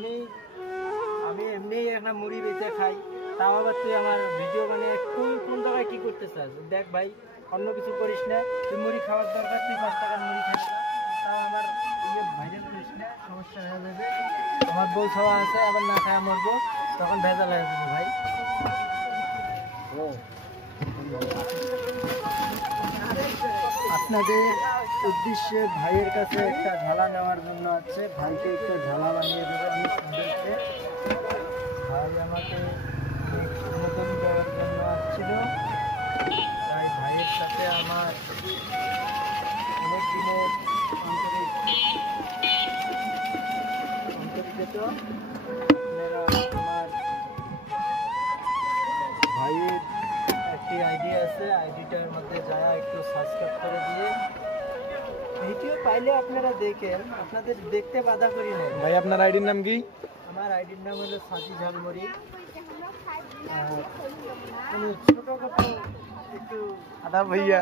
আমি আমি এমনিই একটা মুড়ি বেচে খাই, তাও আবার তুই আমার ভিডিও বানিয়ে তুই কোন জায়গায় কি করতে চাস? দেখ ভাই, অন্য কিছু করিস না, তুই মুড়ি খাওয়ার দরকার, তুই 5 টাকার মুড়ি খাস না, তাও আমার ভাইরাল করিস না, সমস্যা হয়ে যাবে। আমার বউ খাওয়া আছে, আবার না খাওয়া মরবো, তখন ভেজাল হয়ে যাবে ভাই। আপনাদের উদ্দেশ্যে ভাইয়ের কাছে একটা ঝালা নেওয়ার জন্য আছে, ভাইকে একটা ঝালা বানিয়ে দেবে আমি সুন্দরকে। ভাই আমাকে নতুন দেওয়ার জন্য আসছিল, তাই ভাইয়ের সাথে আমার অনেক দিনের আন্তরিকতা। আপনারা আমার ভাইয়ের একটি আইডি আছে, আইডিটার মধ্যে যায় একটু সাবস্ক্রাইব করে দিয়ে ভিডিও পাইলে আপনারা দেখেন, আপনাদের দেখতে বাধা করি না ভাই। আপনার আইডির নাম কি? আমার আইডির নাম হলো সাজি ঝালমুড়ি। ছোটখাটো একটু আদা ভাইয়া।